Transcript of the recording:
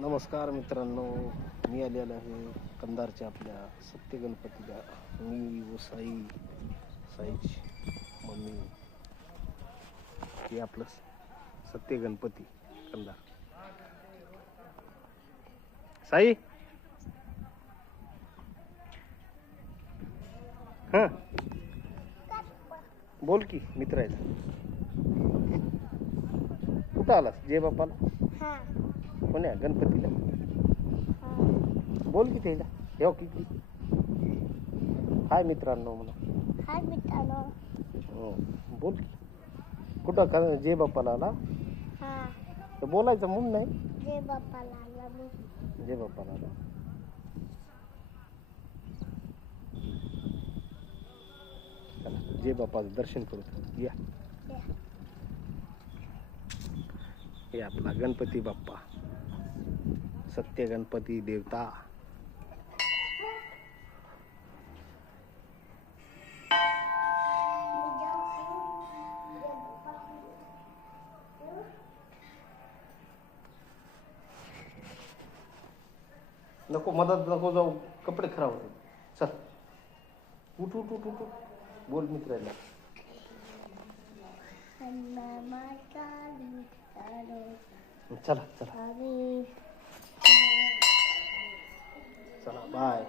नमस्कार मित्रांनो, मी आलेलो आहे कंधारच्या आपल्या सत्य गणपतीला. मी व साईची मम्मी, हे आपलं सत्य गणपती कंधार. साई हां बोल की मित्र आहे. कुठं आलास? जय बाप्पाला कोण्या गणपतीला बोल की त्याला येऊ की हाय मित्रांनो म्हणा. हाय मित्रांनो. हो बोल की. कुठं जय बाप्पाला आला तर बोलायचं म्हणून नाही. जय बाप्पाला आला मी. जय बाप्पाला आला. चला जय बाप्पाचं दर्शन करू या. हे आपला गणपती बाप्पा, सत्य गणपती देवता. नको मदत नको जाऊ, कपडे खराब होते. चल उठ उठ उठ उठ उठ. बोल मित्राला. चला चला चला बाय.